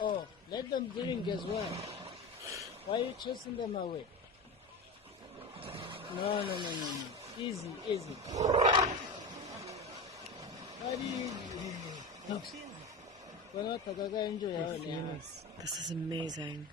Oh, let them drink as well. Why are you chasing them away? No. Easy. This is amazing.